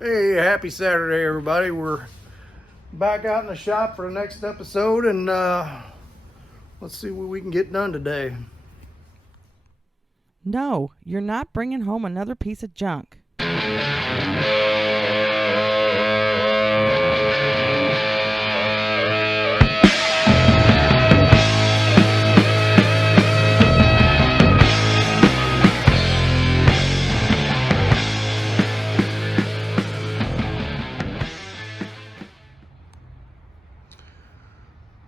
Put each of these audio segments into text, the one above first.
Hey, happy Saturday, everybody. We're back out in the shop for the next episode, and let's see what we can get done today. No, you're not bringing home another piece of junk.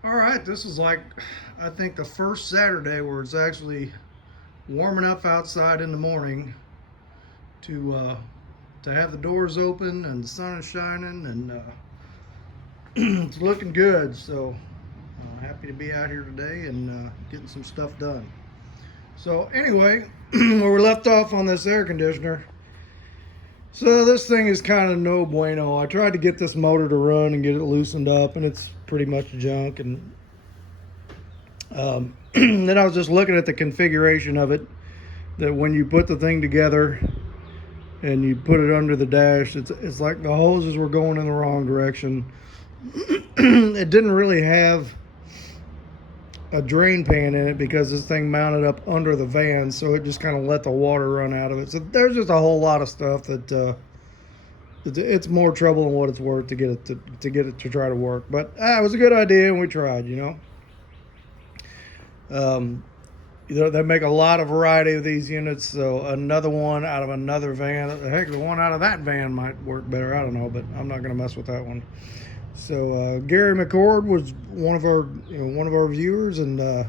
All right, this is like, I think, the first Saturday where it's actually warm enough outside in the morning to have the doors open and the sun is shining, and it's looking good. So happy to be out here today and getting some stuff done. So anyway, where we left off on this air conditioner. So this thing is kind of no bueno. I tried to get this motor to run and get it loosened up, and it's pretty much junk. And then I was just looking at the configuration of it, that when you put the thing together and you put it under the dash, it's like the hoses were going in the wrong direction. It didn't really have a drain pan in it because this thing mounted up under the van, so it just kind of let the water run out of it. So there's just a whole lot of stuff that it's more trouble than what it's worth to get it to try to work. But it was a good idea, and we tried. They make a lot of variety of these units, so another one out of another van, heck, the one out of that van might work better. I don't know, but I'm not going to mess with that one. So Gary McCord was one of our viewers, and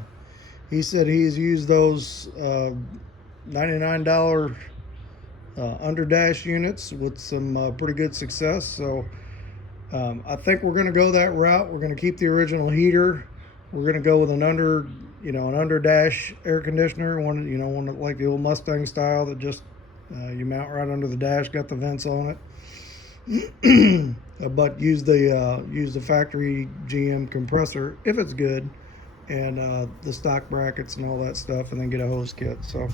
he said he's used those $99 underdash units with some pretty good success. So I think we're going to go that route. We're going to keep the original heater. We're going to go with an underdash air conditioner, one like the old Mustang style that just you mount right under the dash, got the vents on it. But use the factory GM compressor if it's good, and the stock brackets and all that stuff, and then get a hose kit. So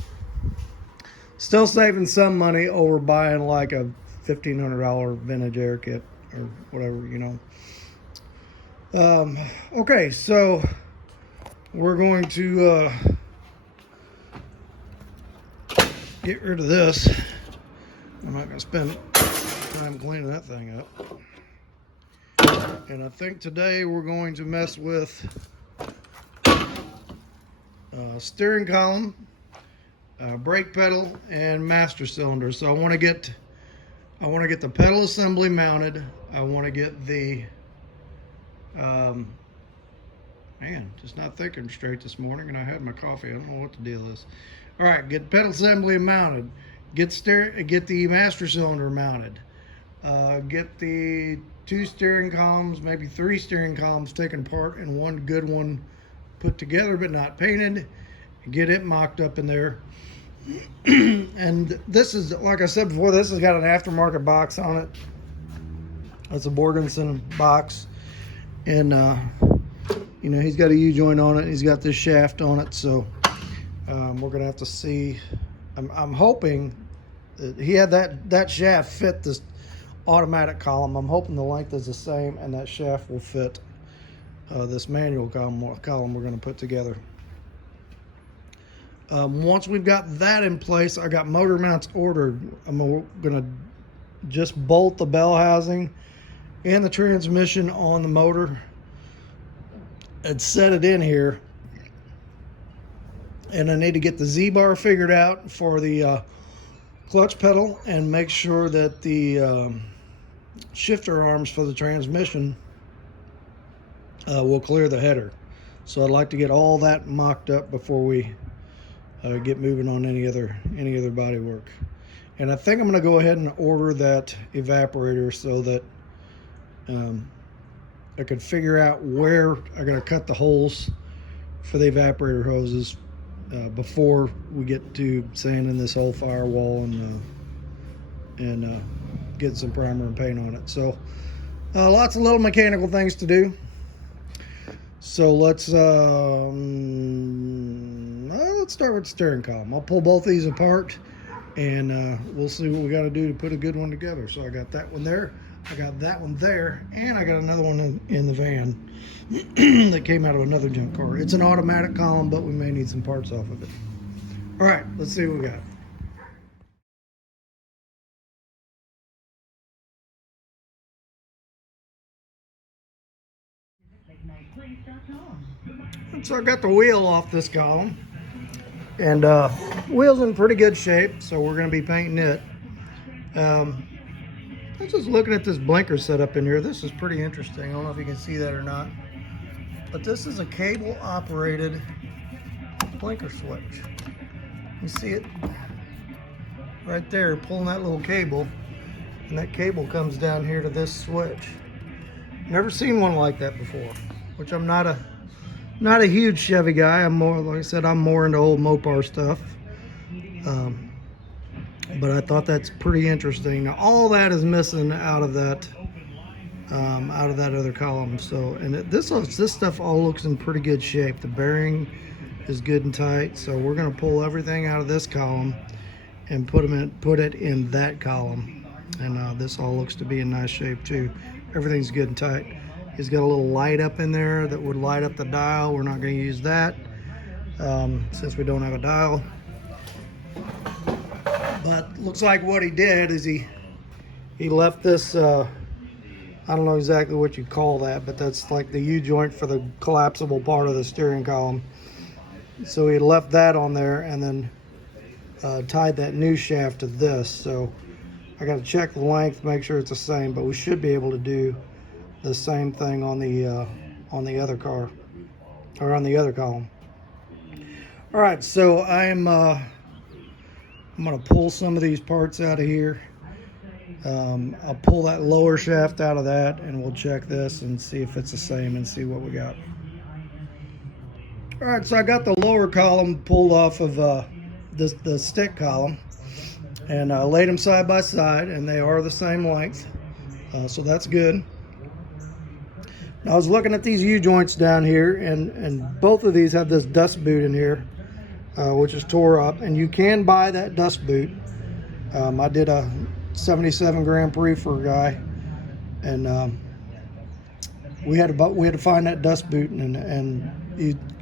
still saving some money over buying like a $1,500 vintage air kit or whatever. Okay, so we're going to get rid of this. I'm not going to spend time cleaning that thing up. And I think today we're going to mess with steering column, brake pedal, and master cylinder. So I want to get the pedal assembly mounted. I want to get the just not thinking straight this morning, and I had my coffee. I don't know what the deal is. All right, get pedal assembly mounted. Get the master cylinder mounted. Get the 2 steering columns, maybe 3 steering columns taken apart, and one good one put together but not painted. Get it mocked up in there. And this is, like I said before, this has got an aftermarket box on it. It's a Borgenson box, and he's got a U-joint on it. He's got this shaft on it, so we're gonna have to see. I'm hoping that he had that shaft fit this automatic column. I'm hoping the length is the same, and that shaft will fit this manual column we're going to put together. Once we've got that in place, I got motor mounts ordered. I'm going to just bolt the bell housing and the transmission on the motor and set it in here. And I need to get the Z-bar figured out for the clutch pedal, and make sure that the shifter arms for the transmission will clear the header. So I'd like to get all that mocked up before we get moving on any other body work. And I think I'm going to go ahead and order that evaporator so that I could figure out where I'm going to cut the holes for the evaporator hoses before we get to sanding this whole firewall and get some primer and paint on it. So lots of little mechanical things to do. So let's start with the steering column. I'll pull both these apart and we'll see what we got to do to put a good one together. So I got that one there, I got that one there, and I got another one in the van that came out of another junk car. It's an automatic column, but we may need some parts off of it. All right, let's see what we got. So I got the wheel off this column, and wheel's in pretty good shape, so we're going to be painting it. I was just looking at this blinker setup in here. This is pretty interesting. I don't know if you can see that or not, but this is a cable operated blinker switch. You see it right there, pulling that little cable, and that cable comes down here to this switch. Never seen one like that before, which I'm not a huge Chevy guy. I'm more, like I said, I'm more into old Mopar stuff. But I thought that's pretty interesting. Now, all that is missing out of that other column. So, and this stuff all looks in pretty good shape. The bearing is good and tight. So we're going to pull everything out of this column and put it in that column. And this all looks to be in nice shape too. Everything's good and tight. It's got a little light up in there that would light up the dial. We're not going to use that since we don't have a dial. But looks like what he did is he left this, I don't know exactly what you call that, but that's like the U-joint for the collapsible part of the steering column. So he left that on there and then tied that new shaft to this. So I got to check the length, make sure it's the same, but we should be able to do the same thing on the other car, or on the other column. All right, so I'm gonna pull some of these parts out of here. I'll pull that lower shaft out of that, and we'll check this and see if it's the same and see what we got. All right, so I got the lower column pulled off of the stick column, and I laid them side by side, and they are the same length, so that's good. Now, I was looking at these U-joints down here, and both of these have this dust boot in here, which is tore up, and you can buy that dust boot. I did a 77 Grand Prix for a guy, and we had to find that dust boot, and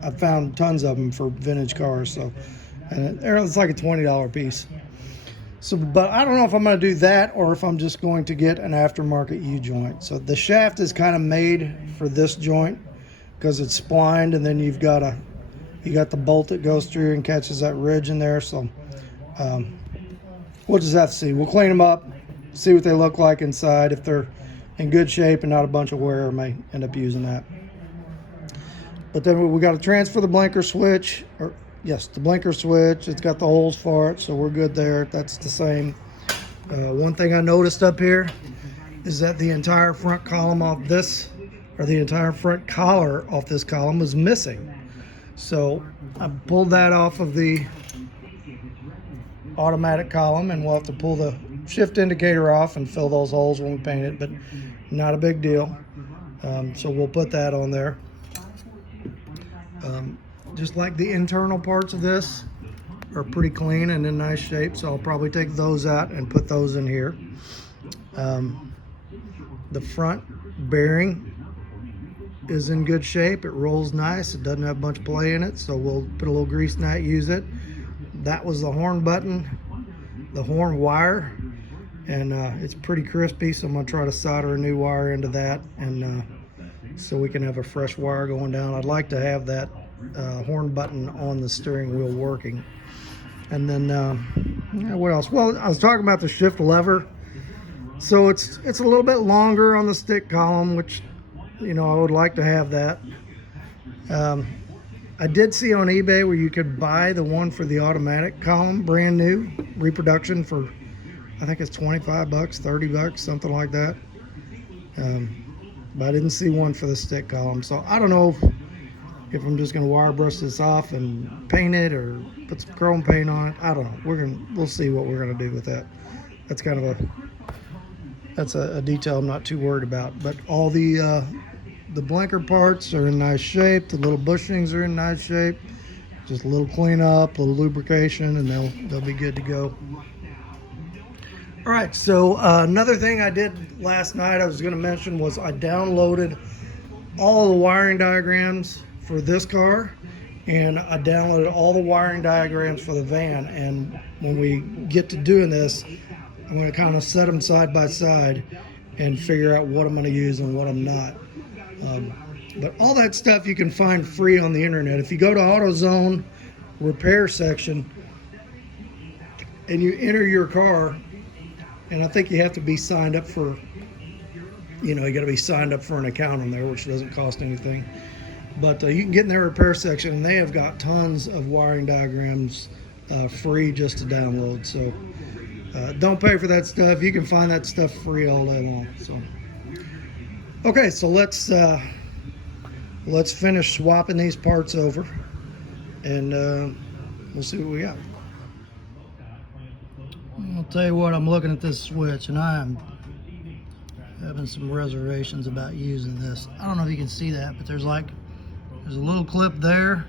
I found tons of them for vintage cars. So, and it's like a $20 piece. So, but I don't know if I'm going to do that or if I'm just going to get an aftermarket U-joint. So the shaft is kind of made for this joint because it's splined, and then you got the bolt that goes through and catches that ridge in there. So we'll just have to see. We'll clean them up, see what they look like inside. If they're in good shape and not a bunch of wear, I may end up using that. But then we got to transfer the blinker switch, or yes, the blinker switch. It's got the holes for it, so we're good there. That's the same. One thing I noticed up here is that the entire front column off this, or the entire front collar off this column was missing. So I pulled that off of the automatic column, and we'll have to pull the shift indicator off and fill those holes when we paint it, but not a big deal. So we'll put that on there. Just like the internal parts of this are pretty clean and in nice shape, so I'll probably take those out and put those in here. The front bearing is in good shape. It rolls nice. It doesn't have a bunch of play in it, so we'll put a little grease in that, use it. That was the horn button, the horn wire, and it's pretty crispy, so I'm going to try to solder a new wire into that, and so we can have a fresh wire going down. I'd like to have that horn button on the steering wheel working. And then what else? Well, I was talking about the shift lever. So it's a little bit longer on the stick column, which, you know, I would like to have that. I did see on eBay where you could buy the one for the automatic column, brand new, reproduction, for I think it's 25 bucks, 30 bucks, something like that. But I didn't see one for the stick column, so I don't know if I'm just gonna wire brush this off and paint it or put some chrome paint on it. I don't know. We'll see what we're gonna do with that. That's kind of a detail I'm not too worried about. But all the blinker parts are in nice shape. The little bushings are in nice shape. Just a little cleanup, a little lubrication, and they'll be good to go. All right, so another thing I did last night I was going to mention was I downloaded all the wiring diagrams for this car, and I downloaded all the wiring diagrams for the van. And when we get to doing this, I'm going to kind of set them side by side and figure out what I'm going to use and what I'm not. But all that stuff you can find free on the internet. If you go to AutoZone repair section and you enter your car, and I think you have to be signed up for, you got to be signed up for an account on there, which doesn't cost anything. But you can get in their repair section, and they have got tons of wiring diagrams free just to download. So don't pay for that stuff. You can find that stuff free all day long. So okay, so let's finish swapping these parts over, and we'll see what we got. I'll tell you what, I'm looking at this switch, and I am having some reservations about using this. I don't know if you can see that, but there's a little clip there,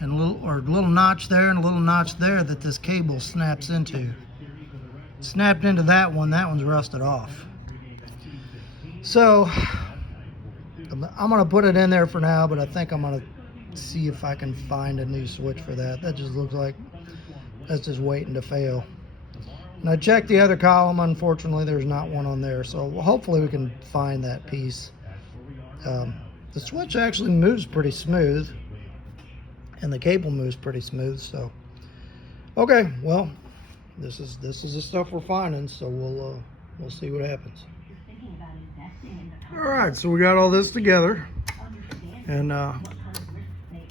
and a little notch there, and a little notch there that this cable snaps into. Snapped into that one. That one's rusted off. So I'm gonna put it in there for now, but I think I'm gonna see if I can find a new switch for that. That just looks like that's just waiting to fail. And I checked the other column. Unfortunately, there's not one on there. So hopefully we can find that piece. The switch actually moves pretty smooth, and the cable moves pretty smooth. So, okay, well, this is the stuff we're finding. So we'll see what happens. All right, so we got all this together, and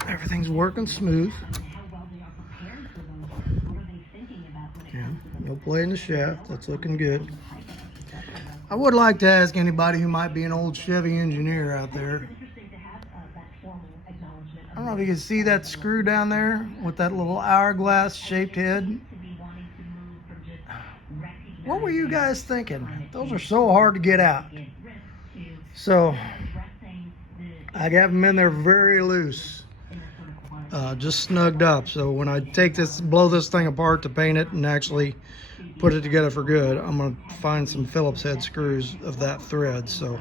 everything's working smooth. Yeah, no play in the shaft. That's looking good. I would like to ask anybody who might be an old Chevy engineer out there. I don't know if you can see that screw down there with that little hourglass shaped head. What were you guys thinking? Those are so hard to get out. So I got them in there very loose, just snugged up. So when I blow this thing apart to paint it and actually put it together for good, I'm gonna find some Phillips head screws of that thread. So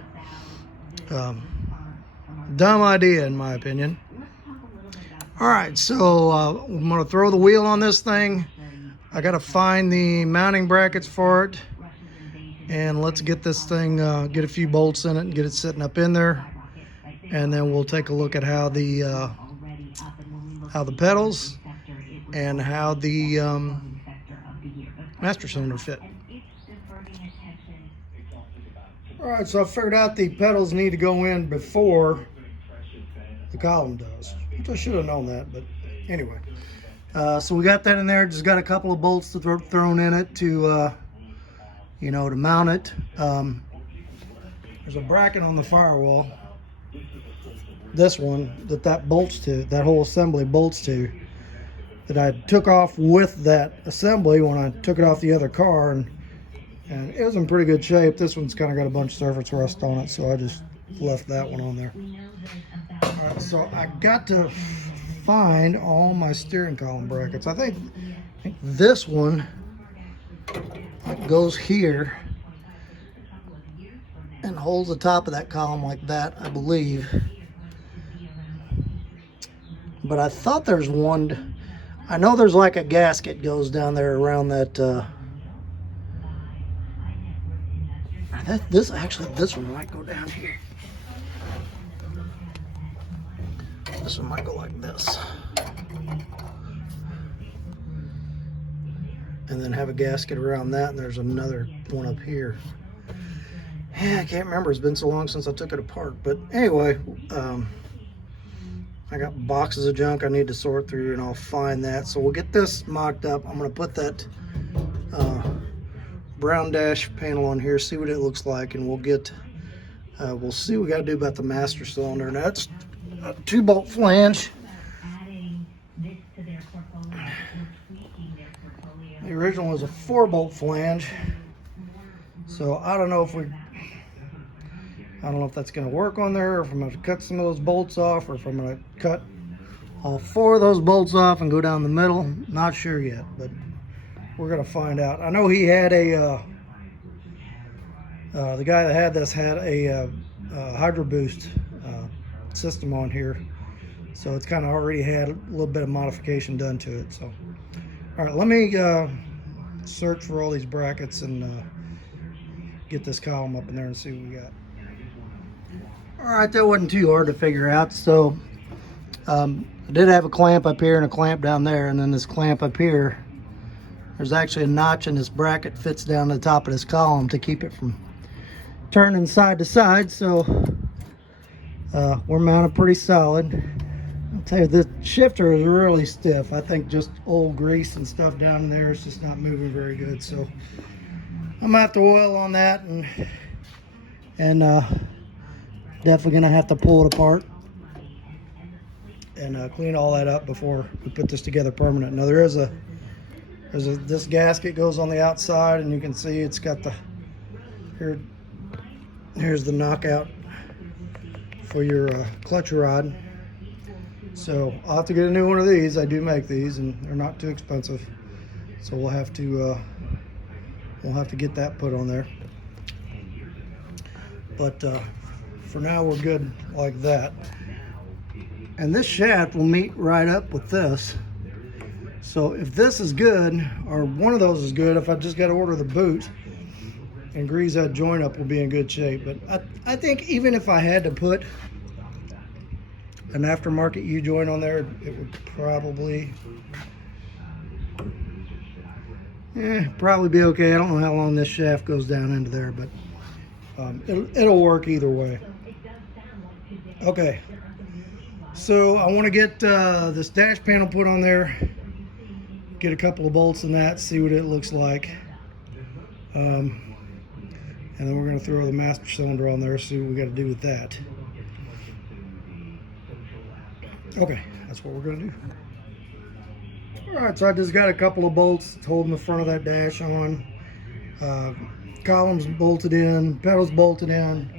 dumb idea in my opinion. All right, so I'm gonna throw the wheel on this thing. I gotta find the mounting brackets for it, and let's get this thing, get a few bolts in it and get it sitting up in there, and then we'll take a look at how the pedals and how the master cylinder fit. All right, so I figured out the pedals need to go in before the column does, which I should have known that, but anyway. So we got that in there. Just got a couple of bolts thrown in it to to mount it. There's a bracket on the Firewall, this one that bolts to, that whole assembly bolts to, that I took off with that assembly when I took it off the other car, and it was in pretty good shape. This one's kind of got a bunch of surface rust on it, so I just left that one on there. All right, so I got to find all my steering column brackets. I think this one goes here and holds the top of that column like that, I believe. But I thought there's one, I know there's like a gasket goes down there around that, this one might go down here. This one might go like this. And then have a gasket around that, and there's another one up here. Yeah, I can't remember. It's been so long since I took it apart. But anyway, I got boxes of junk I need to sort through, and I'll find that. So we'll get this mocked up. I'm going to put that brown dash panel on here, see what it looks like, and we'll see what we got to do about the master cylinder. And that's a 2-bolt flange. The original was a 4-bolt flange, so I don't know if that's going to work on there, or if I'm going to cut some of those bolts off, or if I'm going to cut all 4 of those bolts off and go down the middle. Not sure yet, but we're gonna find out. I know he had a the guy that had this had a Hydro Boost system on here, so it's kind of already had a little bit of modification done to it. So, all right, let me search for all these brackets and get this column up in there and see what we got. All right, that wasn't too hard to figure out. So I did have a clamp up here and a clamp down there, and then this clamp up here, there's actually a notch in this bracket, fits down the top of this column to keep it from turning side to side. So we're mounted pretty solid. I'll tell you, the shifter is really stiff. I think just old grease and stuff down in there is just not moving very good. So I'm gonna have to oil on that and definitely gonna have to pull it apart and clean all that up before we put this together permanent. Now this gasket goes on the outside, and you can see it's got the here's the knockout for your clutch rod. So I'll have to get a new one of these. I do make these, and they're not too expensive. So we'll have to get that put on there. But for now, we're good like that. And this shaft will meet right up with this. So if this is good, or one of those is good, if I just got to order the boot and grease that joint up, we'll be in good shape. But I think even if I had to put an aftermarket U-joint on there, it would probably be okay. I don't know how long this shaft goes down into there, but it'll work either way. Okay, so I want to get this dash panel put on there, get a couple of bolts in that, see what it looks like, and then we're going to throw the master cylinder on there, see what we got to do with that. Okay, that's what we're going to do. All right, so I just got a couple of bolts holding the front of that dash on. Columns bolted in, pedals bolted in.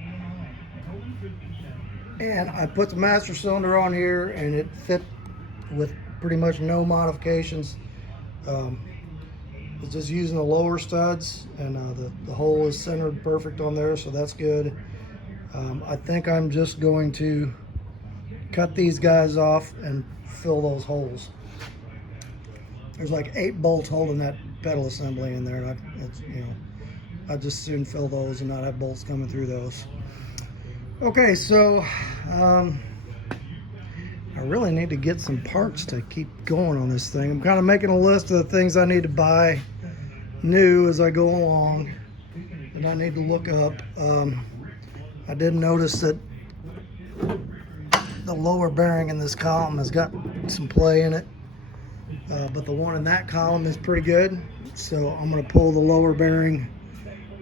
And I put the master cylinder on here, and it fit with pretty much no modifications. It's just using the lower studs, and the hole is centered perfect on there, so that's good. I think I'm just going to cut these guys off and fill those holes. There's like 8 bolts holding that pedal assembly in there. I just soon fill those and not have bolts coming through those. Okay, so I really need to get some parts to keep going on this thing. I'm kind of making a list of the things I need to buy new as I go along that I need to look up. I did notice that the lower bearing in this column has got some play in it, but the one in that column is pretty good. So I'm going to pull the lower bearing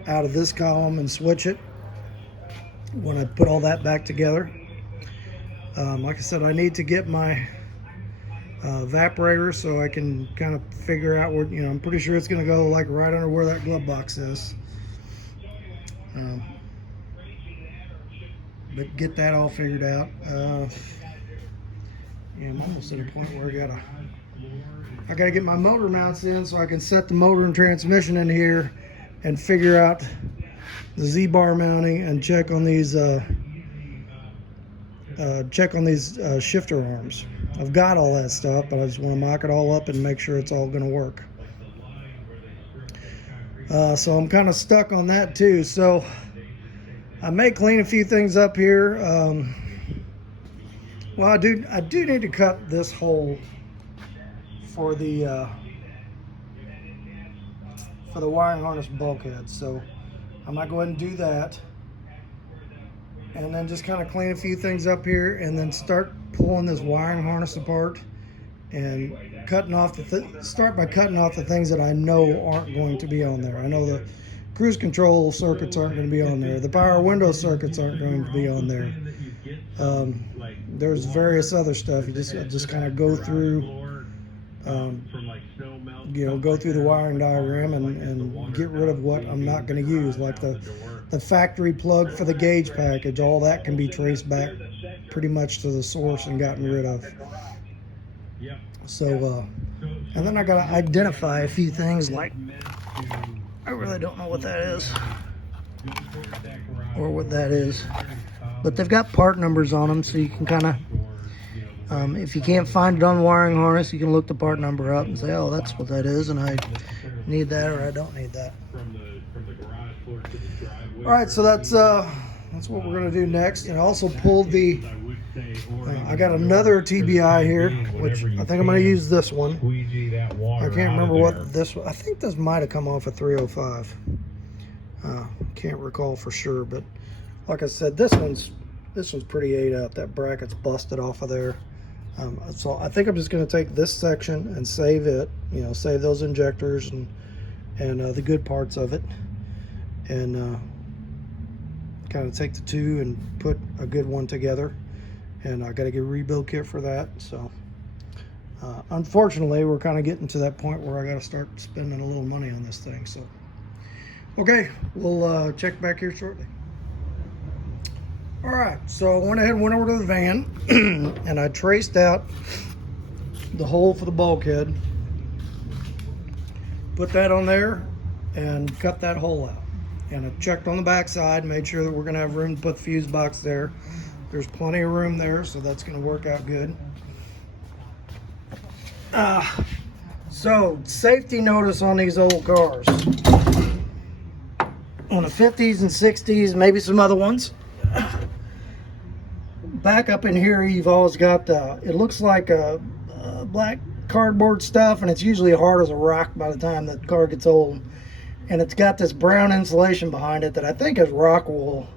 out of this column and switch it when I put all that back together. Like I said, I need to get my evaporator so I can kind of figure out where, I'm pretty sure it's going to go like right under where that glove box is. But get that all figured out. I'm almost at a point where I gotta get my motor mounts in so I can set the motor and transmission in here and figure out the Z-bar mounting and check on these shifter arms. I've got all that stuff, but I just want to mock it all up and make sure it's all going to work. So I'm kind of stuck on that too. So I may clean a few things up here. Well, I do need to cut this hole for the wiring harness bulkhead. So I might go ahead and do that, and then just kind of clean a few things up here, and then start pulling this wiring harness apart and cutting off start by cutting off the things that I know aren't going to be on there. I know the cruise control circuits aren't going to be on there. The power window circuits aren't going to be on there. There's various other stuff. You just kind of go through, go through the wiring diagram and get rid of what I'm not going to use, like the factory plug for the gauge package. All that can be traced back pretty much to the source and gotten rid of. So, And then I gotta identify a few things, like I really don't know what that is or what that is, but they've got part numbers on them, so you can kind of, if you can't find it on the wiring harness, you can look the part number up and say, oh, that's what that is, and I need that or I don't need that. All right, so that's what we're gonna do next. And I also pulled the I got another TBI here, which I think I'm gonna use this one. I can't remember what this was. I think this might have come off a 305. Can't recall for sure, but like I said, this one's pretty ate up. That bracket's busted off of there. So I think I'm just gonna take this section and save it, save those injectors and the good parts of it, and kind of take the two and put a good one together. And I got to get a rebuild kit for that. So unfortunately, we're kind of getting to that point where I got to start spending a little money on this thing. So okay, we'll check back here shortly. All right, so I went ahead and went over to the van and I traced out the hole for the bulkhead, put that on there and cut that hole out. And I checked on the back side, made sure that we're gonna have room to put the fuse box there. There's plenty of room there, so that's gonna work out good. So safety notice on these old cars. On the 50s and 60s, maybe some other ones. Back up in here, you've always got, it looks like a black cardboard stuff, and it's usually hard as a rock by the time the car gets old. And it's got this brown insulation behind it that I think is rock wool,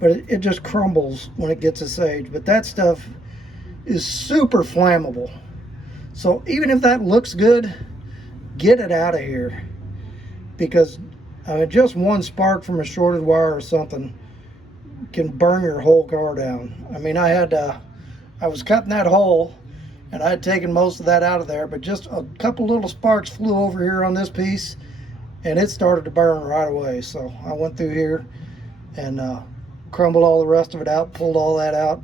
but it just crumbles when it gets this age. But that stuff is super flammable. So even if that looks good, get it out of here. Because just one spark from a shorted wire or something can burn your whole car down. I mean, I was cutting that hole and I had taken most of that out of there, but just a couple little sparks flew over here on this piece and it started to burn right away. So I went through here and crumbled all the rest of it out, pulled all that out,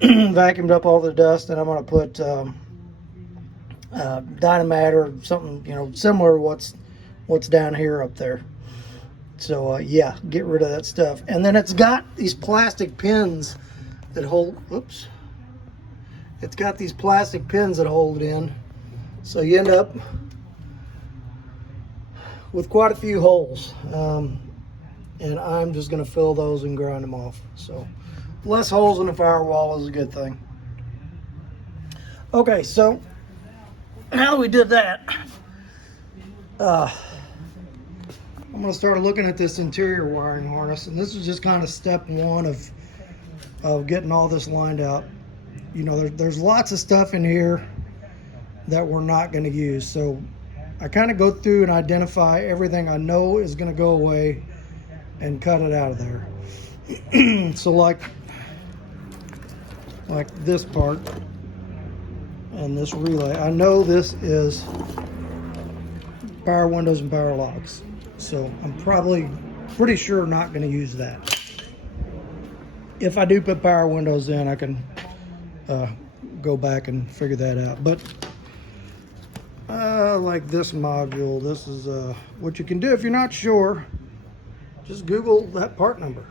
vacuumed up all the dust, and I'm going to put Dynamat or something, similar to what's down here up there. So yeah, get rid of that stuff. And then it's got these plastic pins that hold, it's got these plastic pins that hold it in. So you end up with quite a few holes. And I'm just going to fill those and grind them off. So less holes in the firewall is a good thing. Okay, so now that we did that, I'm going to start looking at this interior wiring harness, and this is just kind of step one of getting all this lined out. There's lots of stuff in here that we're not going to use, so I kind of go through and identify everything I know is going to go away and cut it out of there. So like this part and this relay, I know this is power windows and power locks, so I'm pretty sure not going to use that. If I do put power windows in, I can go back and figure that out. But like this module, this is what you can do if you're not sure. Just Google that part number.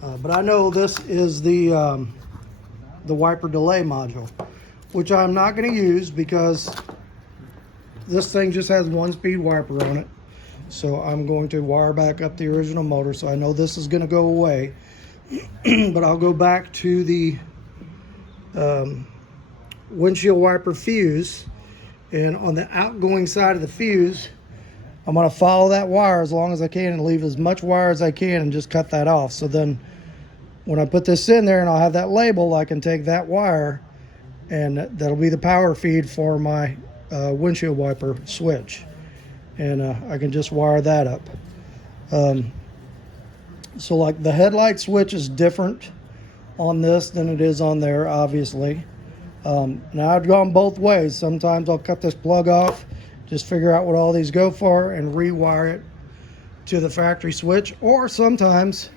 But I know this is the wiper delay module, which I'm not going to use because this thing just has one speed wiper on it. So I'm going to wire back up the original motor, so I know this is going to go away. But I'll go back to the windshield wiper fuse, and on the outgoing side of the fuse, I'm going to follow that wire as long as I can and leave as much wire as I can and just cut that off. So then when I put this in there and I'll have that label, I can take that wire and that'll be the power feed for my windshield wiper switch. And I can just wire that up. So like the headlight switch is different on this than it is on there, obviously. Now I've gone both ways. Sometimes I'll cut this plug off, just figure out what all these go for and rewire it to the factory switch. Or sometimes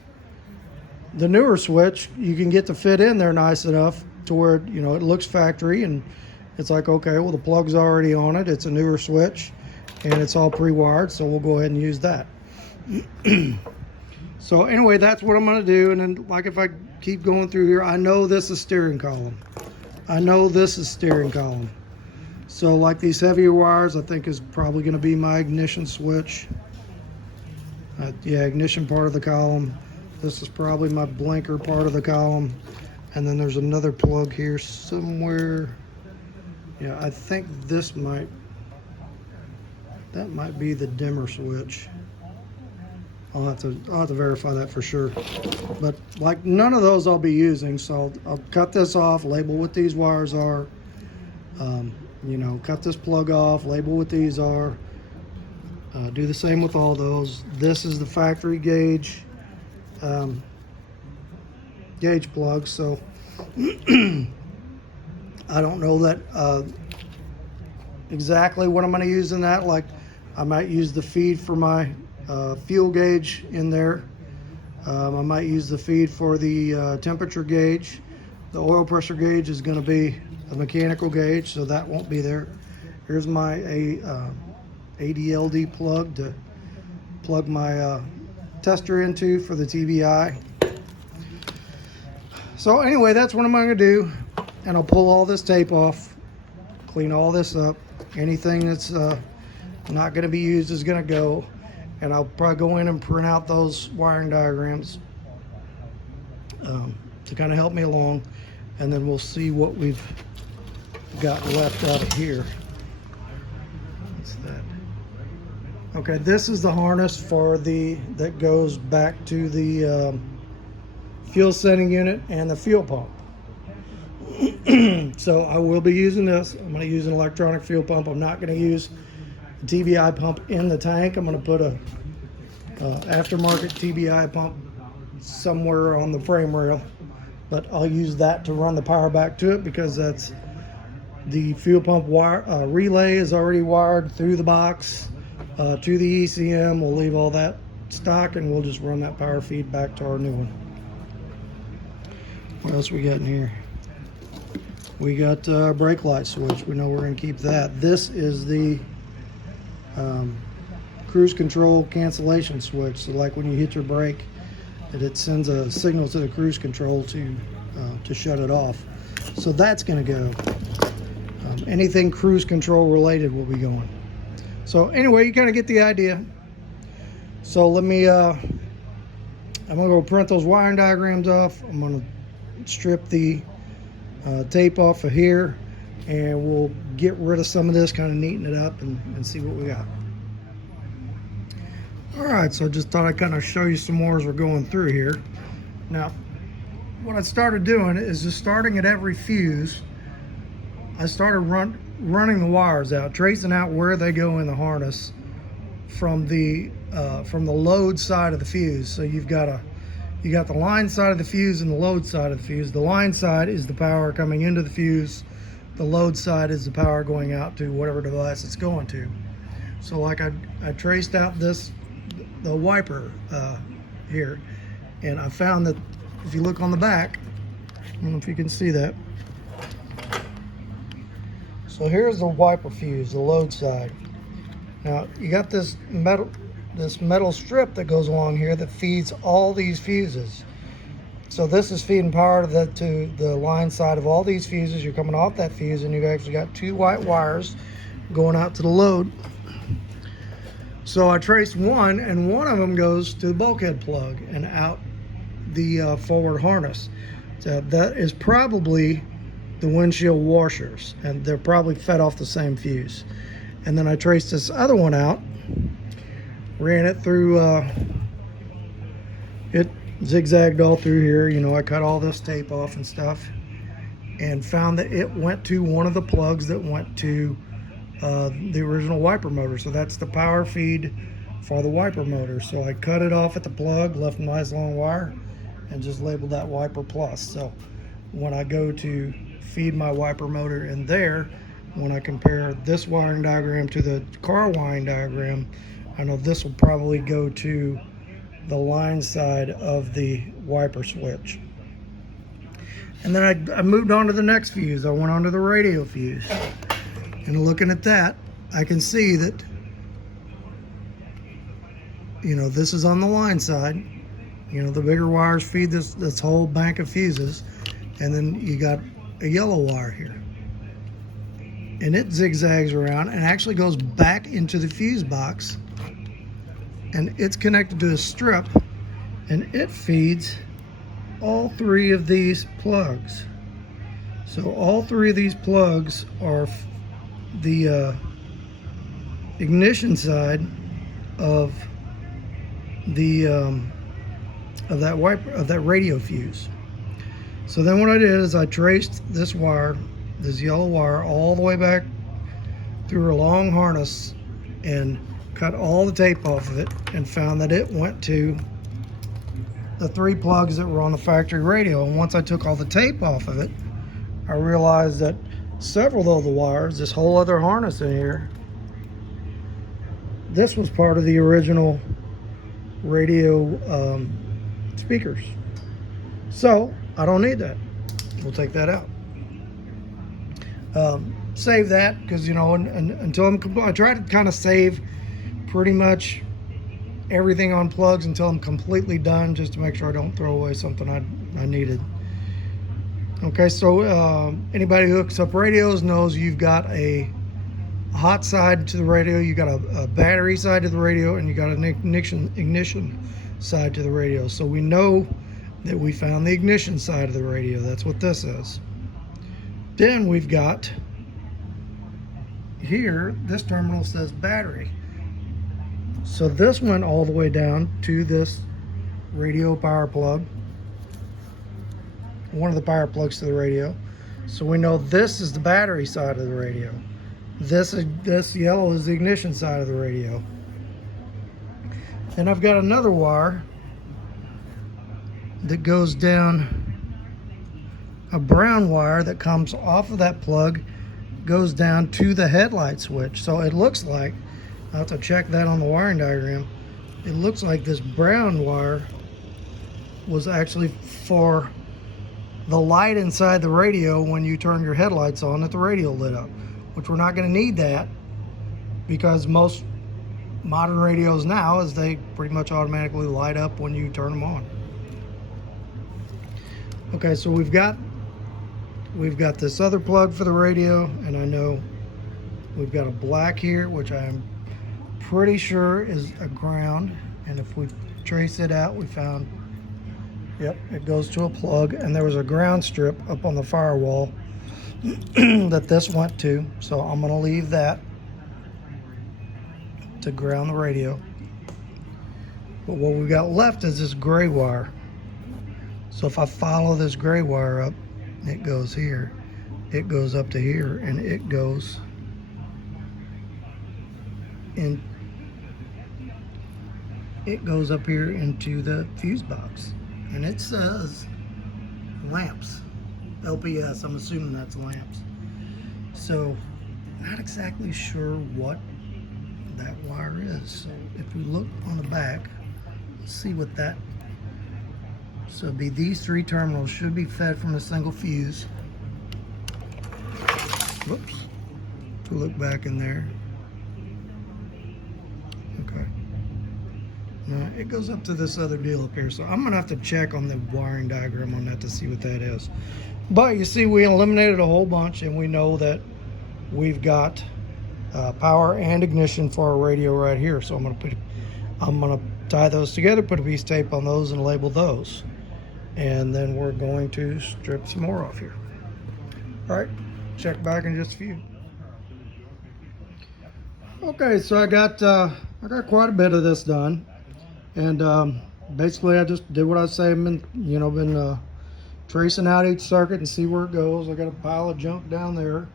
the newer switch, you can get to fit in there nice enough to where, it looks factory and It's like, okay, well, the plug's already on it. It's a newer switch and it's all pre-wired, so we'll go ahead and use that. So anyway, that's what I'm going to do. And then, like, if I keep going through here, I know this is steering column. I know this is steering column. So like these heavier wires, I think is probably going to be my ignition switch. Yeah, ignition part of the column. This is probably my blinker part of the column. And then there's another plug here somewhere. Yeah, I think that might be the dimmer switch. I'll have to verify that for sure. But like, none of those I'll be using, so I'll cut this off, label what these wires are. You know, cut this plug off, label what these are. Do the same with all those. This is the factory gauge plug, so I don't know that exactly what I'm going to use in that. Like, I might use the feed for my fuel gauge in there. I might use the feed for the temperature gauge. The oil pressure gauge is going to be a mechanical gauge, so that won't be there. Here's my ADLD plug to plug my tester into for the TBI. So anyway, that's what I'm going to do, and I'll pull all this tape off, clean all this up. Anything that's not going to be used is going to go. And I'll probably go in and print out those wiring diagrams to kind of help me along. And then we'll see what we've got left out of here. What's that? Okay, this is the harness for that goes back to the fuel sending unit and the fuel pump. So I will be using this. I'm going to use an electronic fuel pump. I'm not going to use TBI pump in the tank. I'm going to put a aftermarket TBI pump somewhere on the frame rail, but I'll use that to run the power back to it, because that's the fuel pump wire relay is already wired through the box to the ECM. We'll leave all that stock and we'll just run that power feed back to our new one. What else we got in here? We got brake light switch. We know we're going to keep that. This is the cruise control cancellation switch. So like when you hit your brake, it sends a signal to the cruise control to shut it off. So that's going to go. Anything cruise control related will be going. So anyway, you kind of get the idea. So let me, I'm going to go print those wiring diagrams off. I'm going to strip the tape off of here, and we'll get rid of some of this, kind of neaten it up and see what we got. All right, so I just thought I'd kind of show you some more as we're going through here. Now, what I started doing is just starting at every fuse. I started running the wires out, tracing out where they go in the harness from the load side of the fuse. So you got the line side of the fuse and the load side of the fuse. The line side is the power coming into the fuse. The load side is the power going out to whatever device it's going to. So like I traced out the wiper here, and I found that if you look on the back, I don't know if you can see that. So here's the wiper fuse, the load side. Now you got this metal strip that goes along here that feeds all these fuses. So this is feeding power to the line side of all these fuses. You're coming off that fuse, and you've actually got two white wires going out to the load. So I traced one, and one of them goes to the bulkhead plug and out the forward harness. So that is probably the windshield washers, and they're probably fed off the same fuse. And then I traced this other one out, ran it through, it zigzagged all through here. You know, I cut all this tape off and stuff, and found that it went to one of the plugs that went to the original wiper motor. So that's the power feed for the wiper motor. So I cut it off at the plug, left a nice long wire, and just labeled that wiper plus. So when I go to feed my wiper motor in there, when I compare this wiring diagram to the car wiring diagram, I know this will probably go to the line side of the wiper switch. And then I moved on to the next fuse. I went on to the radio fuse. And looking at that, I can see that, you know, this is on the line side. You know, the bigger wires feed this whole bank of fuses. And then you got a yellow wire here. And it zigzags around and actually goes back into the fuse box. And it's connected to a strip. And it feeds all three of these plugs. So all three of these plugs are the ignition side of the of that radio fuse. So then what I did is I traced this wire, this yellow wire, all the way back through a long harness and cut all the tape off of it and found that it went to the three plugs that were on the factory radio. And once I took all the tape off of it, I realized that several of the wires, this whole other harness in here, this was part of the original radio speakers. So I don't need that. We'll take that out. Save that, because, you know, until I try to kind of save pretty much everything on plugs until I'm completely done, just to make sure I don't throw away something I needed. Okay, so anybody who hooks up radios knows you've got a hot side to the radio, you got a battery side to the radio, and you got an ignition side to the radio. So we know that we found the ignition side of the radio. That's what this is. Then we've got here, this terminal says battery. So this went all the way down to this radio power plug, one of the power plugs to the radio. So we know this is the battery side of the radio. This yellow is the ignition side of the radio. And I've got another wire that goes down, a brown wire that comes off of that plug, goes down to the headlight switch. So it looks like, I'll have to check that on the wiring diagram, it looks like this brown wire was actually for the light inside the radio when you turn your headlights on that the radio lit up, which we're not going to need that, because most modern radios now is they pretty much automatically light up when you turn them on. Okay, so we've got this other plug for the radio, and I know we've got a black here, which I'm pretty sure is a ground, and if we trace it out, we found, yep, it goes to a plug, and there was a ground strip up on the firewall that this went to, so I'm going to leave that to ground the radio. But what we got left is this gray wire. So if I follow this gray wire up, it goes here, it goes up to here, and it goes in, it goes up here into the fuse box, and it says lamps, LPS. I'm assuming that's lamps. So not exactly sure what that wire is. So if we look on the back, let's see what that, so it'd be these three terminals should be fed from a single fuse. Whoops. If we look back in there. Okay. Now it goes up to this other deal up here. So I'm gonna have to check on the wiring diagram on that to see what that is. But you see, we eliminated a whole bunch, and we know that we've got power and ignition for our radio right here. So I'm gonna tie those together, put a piece of tape on those, and label those. And then we're going to strip some more off here. All right, check back in just a few. Okay, so I got quite a bit of this done, and basically I just did what I say. I've been tracing out each circuit and see where it goes. I got a pile of junk down there,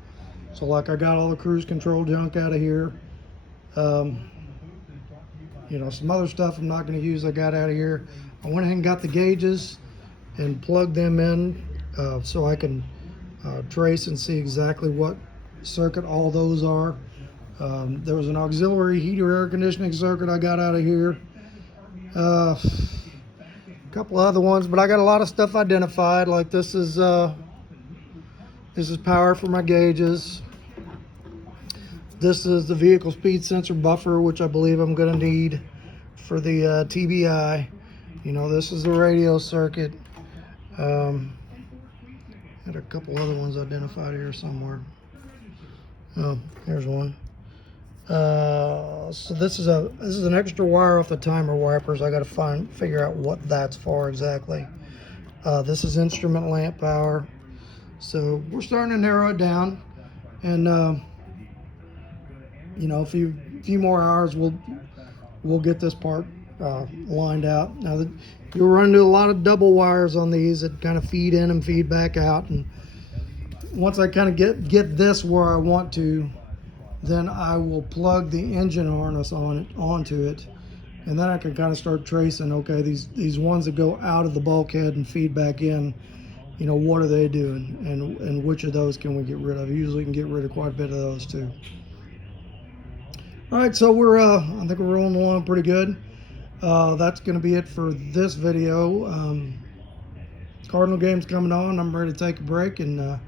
so like I got all the cruise control junk out of here. Some other stuff I'm not going to use I got out of here. I went ahead and got the gauges and plugged them in so I can trace and see exactly what circuit all those are. There was an auxiliary heater air conditioning circuit I got out of here. A couple other ones, but I got a lot of stuff identified. Like this is This is power for my gauges. This is the vehicle speed sensor buffer, which I believe I'm going to need for the TBI. You know, this is the radio circuit. Had a couple other ones identified here somewhere. Oh, here's one. So this is an extra wire off the timer wipers. I got to figure out what that's for exactly. This is instrument lamp power. So we're starting to narrow it down, and you know, a few more hours we'll get this part lined out. Now you'll run into a lot of double wires on these that kind of feed in and feed back out, and once I kind of get this where I want to, then I will plug the engine harness onto it, and then I can kind of start tracing, okay, these ones that go out of the bulkhead and feed back in, you know, what are they doing, and which of those can we get rid of? Usually can get rid of quite a bit of those too. All right, so I think we're rolling along pretty good. That's going to be it for this video. Cardinal game's coming on. I'm ready to take a break and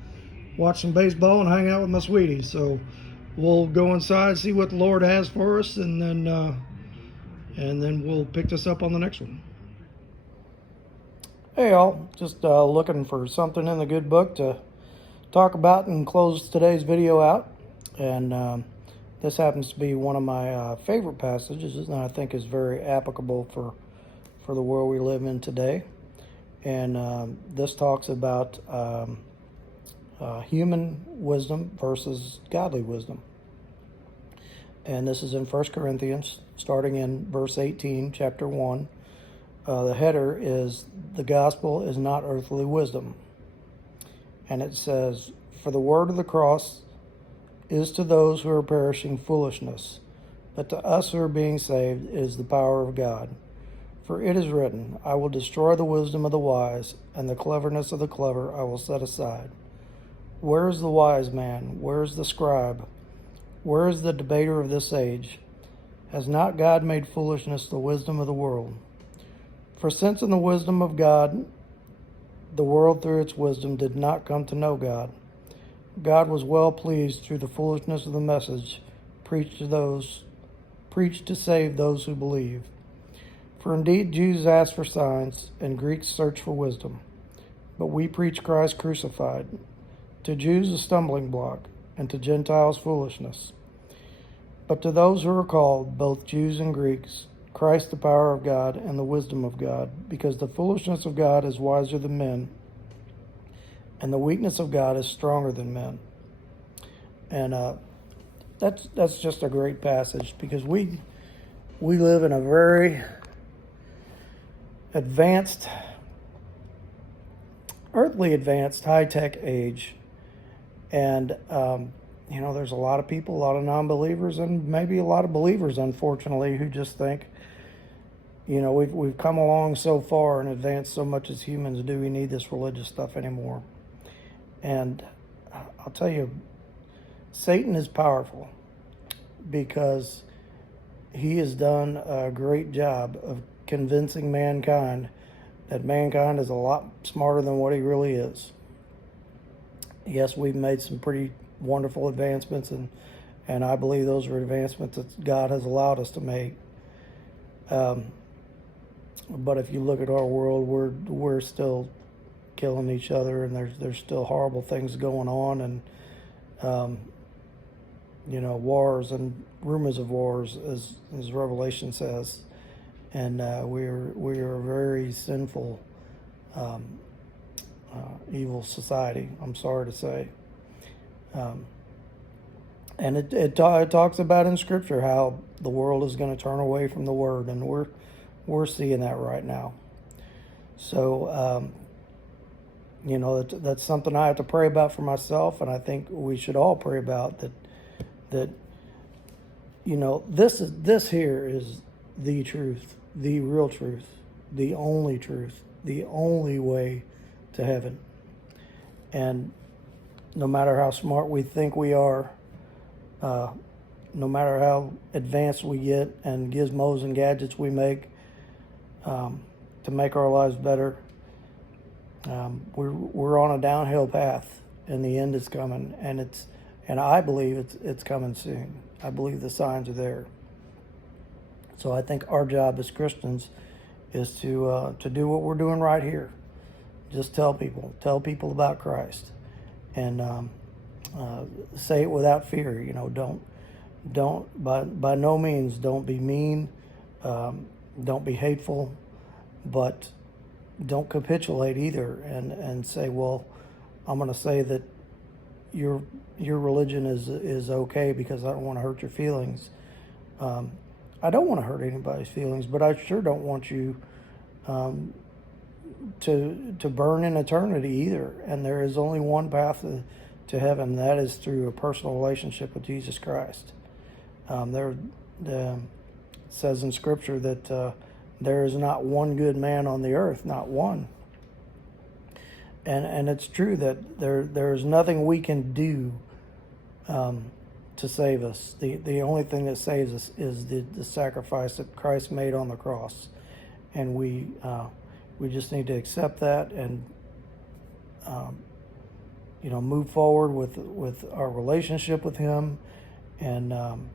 watch some baseball and hang out with my sweeties. So we'll go inside, see what the Lord has for us, and then we'll pick this up on the next one. Hey y'all, just looking for something in the good book to talk about and close today's video out. And this happens to be one of my favorite passages, and I think is very applicable for the world we live in today. And this talks about human wisdom versus godly wisdom. And this is in 1 Corinthians, starting in verse 18, chapter 1. The header is, "The gospel is not earthly wisdom." And it says, "For the word of the cross is to those who are perishing foolishness, but to us who are being saved it is the power of God. For it is written, I will destroy the wisdom of the wise, and the cleverness of the clever I will set aside. Where is the wise man? Where is the scribe? Where is the debater of this age? Has not God made foolishness the wisdom of the world? For since in the wisdom of God, the world through its wisdom did not come to know God, God was well pleased through the foolishness of the message preached to save those who believe. For indeed Jews ask for signs, and Greeks search for wisdom. But we preach Christ crucified, to Jews a stumbling block, and to Gentiles foolishness. But to those who are called, both Jews and Greeks, Christ the power of God and the wisdom of God, because the foolishness of God is wiser than men, and the weakness of God is stronger than men." And that's just a great passage, because we live in a very advanced, earthly advanced, high-tech age. And, you know, there's a lot of people, a lot of non-believers, and maybe a lot of believers, unfortunately, who just think, you know, we've come along so far and advanced so much as humans. Do we need this religious stuff anymore? And I'll tell you, Satan is powerful, because he has done a great job of convincing mankind that mankind is a lot smarter than what he really is. Yes, we've made some pretty wonderful advancements, and I believe those are advancements that God has allowed us to make. But if you look at our world, we're still killing each other, and there's still horrible things going on, and you know, wars and rumors of wars, as Revelation says, and we are a very sinful, evil society, I'm sorry to say. And it talks about in Scripture how the world is going to turn away from the Word, and we're seeing that right now. So, you know, that's something I have to pray about for myself, and I think we should all pray about that. You know, this here is the truth, the real truth, the only way to heaven. And no matter how smart we think we are, no matter how advanced we get and gizmos and gadgets we make to make our lives better, we're on a downhill path, and the end is coming, and I believe it's coming soon. I believe the signs are there. So I think our job as Christians is to do what we're doing right here. Just tell people about Christ, and say it without fear. Don't by no means don't be mean, don't be hateful, but don't capitulate either, and say, well, I'm going to say that your religion is okay because I don't want to hurt your feelings. I don't want to hurt anybody's feelings, but I sure don't want you to burn in eternity either. And there is only one path to heaven, and that is through a personal relationship with Jesus Christ. It says in Scripture that there is not one good man on the earth, not one. And it's true that there is nothing we can do to save us. The only thing that saves us is the sacrifice that Christ made on the cross, and we just need to accept that and move forward with our relationship with Him, and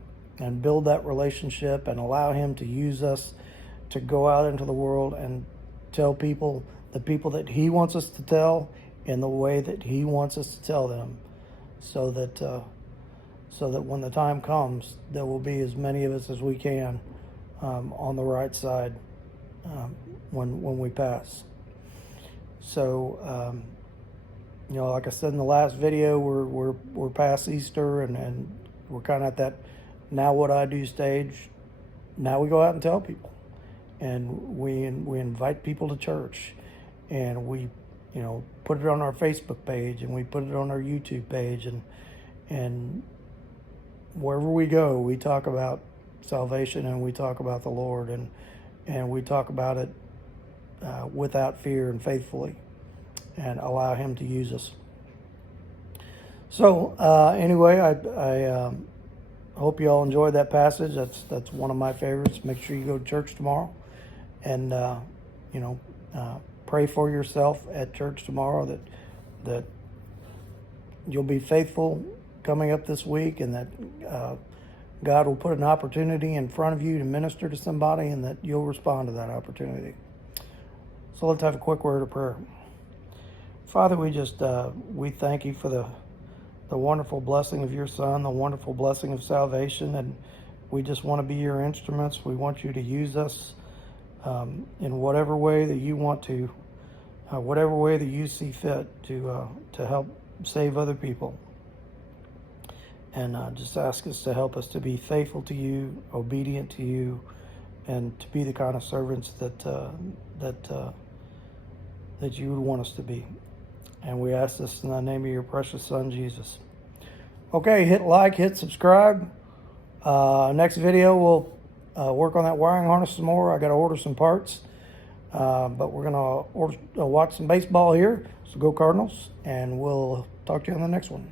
build that relationship and allow Him to use us to go out into the world and tell people, the people that He wants us to tell, in the way that He wants us to tell them, so that when the time comes, there will be as many of us as we can on the right side when we pass. So, like I said in the last video, we're past Easter, and we're kind of at that now what I do stage. Now we go out and tell people, and we invite people to church, and we put it on our Facebook page, and we put it on our YouTube page, and wherever we go, we talk about salvation, and we talk about the Lord, and we talk about it without fear and faithfully, and allow Him to use us. So anyway, I hope you all enjoyed that passage. That's one of my favorites. Make sure you go to church tomorrow, and pray for yourself at church tomorrow that you'll be faithful coming up this week, and that God will put an opportunity in front of you to minister to somebody, and that you'll respond to that opportunity. So let's have a quick word of prayer. Father, we thank you for the wonderful blessing of your Son, the wonderful blessing of salvation, and we just want to be your instruments. We want you to use us in whatever way that you want to, whatever way that you see fit to help save other people. And just ask us to help us to be faithful to you, obedient to you, and to be the kind of servants that you would want us to be. And we ask this in the name of your precious Son, Jesus. Okay, hit like, hit subscribe. Next video, we'll work on that wiring harness some more. I got to order some parts. But we're going to watch some baseball here. So go Cardinals, and we'll talk to you on the next one.